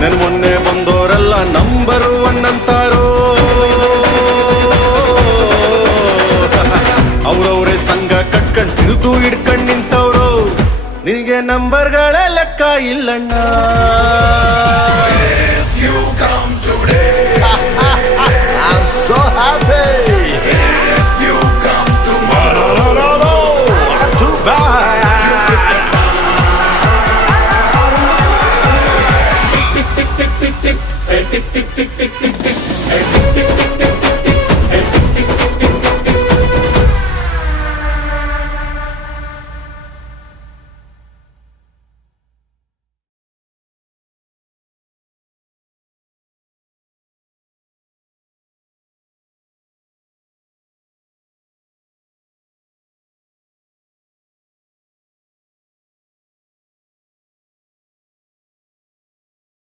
ನನ್ ಮೊನ್ನೆ ಬಂದೋರೆಲ್ಲ ನಂಬರ್ 1 ಅಂತಾರೋ. ಅವ್ರವ್ರೇ ಸಂಘ ಕಟ್ಕೊಂಡ್ ತಿರುತು ಹಿಡ್ಕೊಂಡ್ ನಿಂತವ್ರು. ನಿನಗೆ ನಂಬರ್ಗಳೇ ಲೆಕ್ಕ ಇಲ್ಲಣ್ಣ.